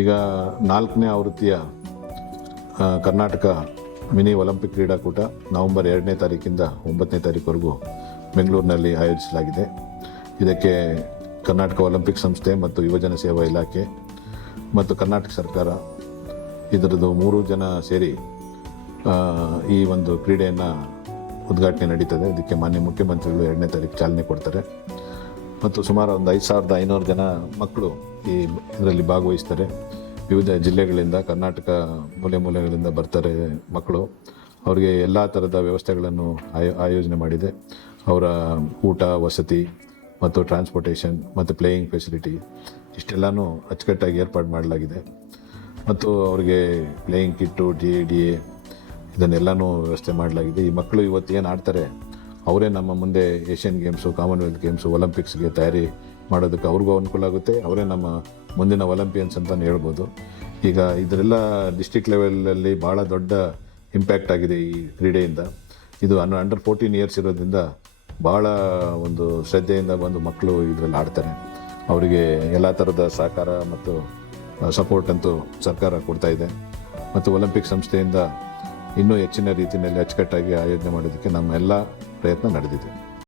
ಈಗ 4ನೇ ಆವೃತ್ತಿಯ ಕರ್ನಾಟಕ ಮಿನಿ ಒಲಿಂಪಿಕ್ ಕ್ರೀಡಾಕೂಟ ನವೆಂಬರ್ 2ನೇ ತಾರೀಕಿಂದ 9ನೇ ತಾರೀಕುವರೆಗೂ ಬೆಂಗಳೂರಿನಲ್ಲಿ ಆಯೋಜಿಸಲಾಗಿದೆ. ಇದಕ್ಕೆ ಕರ್ನಾಟಕ ಒಲಿಂಪಿಕ್ ಸಂಸ್ಥೆ ಮತ್ತು ಯುವಜನ ಸೇವಾ ಇಲಾಖೆ ಮತ್ತು ಕರ್ನಾಟಕ ಸರ್ಕಾರ ಇದರದ್ದು 3 ಜನ ಸೇರಿ ಈ ಒಂದು ಕ್ರೀಡೆಯನ್ನು ಉದ್ಘಾಟನೆ ನಡೀತದೆ. ಇದಕ್ಕೆ ಮಾನ್ಯ ಮುಖ್ಯಮಂತ್ರಿಗಳು 2ನೇ ತಾರೀಕು ಚಾಲನೆ ಕೊಡ್ತಾರೆ ಮತ್ತು ಸುಮಾರು ಒಂದು 5500 ಜನ ಮಕ್ಕಳು ಇದರಲ್ಲಿ ಭಾಗವಹಿಸ್ತಾರೆ. ವಿವಿಧ ಜಿಲ್ಲೆಗಳಿಂದ, ಕರ್ನಾಟಕ ಮೂಲೆಗಳಿಂದ ಬರ್ತಾರೆ ಮಕ್ಕಳು. ಅವರಿಗೆ ಎಲ್ಲ ಥರದ ವ್ಯವಸ್ಥೆಗಳನ್ನು ಆಯೋಜನೆ ಮಾಡಿದೆ. ಅವರ ಊಟ, ವಸತಿ ಮತ್ತು ಟ್ರಾನ್ಸ್ಪೋರ್ಟೇಷನ್ ಮತ್ತು ಪ್ಲೇಯಿಂಗ್ ಫೆಸಿಲಿಟಿ ಇಷ್ಟೆಲ್ಲನೂ ಅಚ್ಚುಕಟ್ಟಾಗಿ ಏರ್ಪಾಡು ಮಾಡಲಾಗಿದೆ. ಮತ್ತು ಅವರಿಗೆ ಪ್ಲೇಯಿಂಗ್ ಕಿಟ್ಟು, DA ಇದನ್ನೆಲ್ಲನೂ ವ್ಯವಸ್ಥೆ ಮಾಡಲಾಗಿದೆ. ಈ ಮಕ್ಕಳು ಇವತ್ತು ಏನು ಆಡ್ತಾರೆ ಅವರೇ ನಮ್ಮ ಮುಂದೆ ಏಷ್ಯನ್ ಗೇಮ್ಸು, ಕಾಮನ್ವೆಲ್ತ್ ಗೇಮ್ಸು, ಒಲಿಂಪಿಕ್ಸ್ಗೆ ತಯಾರಿ ಮಾಡೋದಕ್ಕೆ ಅವ್ರಿಗೂ ಅನುಕೂಲ ಆಗುತ್ತೆ. ಅವರೇ ನಮ್ಮ ಮುಂದಿನ ಒಲಿಂಪಿಯನ್ಸ್ ಅಂತಲೇ ಹೇಳ್ಬೋದು. ಈಗ ಇದರೆಲ್ಲ ಡಿಸ್ಟ್ರಿಕ್ಟ್ ಲೆವೆಲಲ್ಲಿ ಭಾಳ ದೊಡ್ಡ ಇಂಪ್ಯಾಕ್ಟ್ ಆಗಿದೆ ಈ ಕ್ರೀಡೆಯಿಂದ. ಇದು ಅಂಡರ್ 14 ಇಯರ್ಸ್ ಇರೋದ್ರಿಂದ ಭಾಳ ಒಂದು ಶ್ರದ್ಧೆಯಿಂದ ಬಂದು ಮಕ್ಕಳು ಇದರಲ್ಲಿ ಆಡ್ತಾರೆ. ಅವರಿಗೆ ಎಲ್ಲ ಥರದ ಸಹಕಾರ ಮತ್ತು ಸಪೋರ್ಟ್ ಅಂತೂ ಸರ್ಕಾರ ಕೊಡ್ತಾ ಇದೆ. ಮತ್ತು ಒಲಿಂಪಿಕ್ ಸಂಸ್ಥೆಯಿಂದ ಇನ್ನೂ ಹೆಚ್ಚಿನ ರೀತಿಯಲ್ಲಿ ಅಚ್ಚುಕಟ್ಟಾಗಿ ಆಯೋಜನೆ ಮಾಡೋದಕ್ಕೆ ನಮ್ಮ ಎಲ್ಲ ಪ್ರಯತ್ನ ನಡೆದಿದೆ.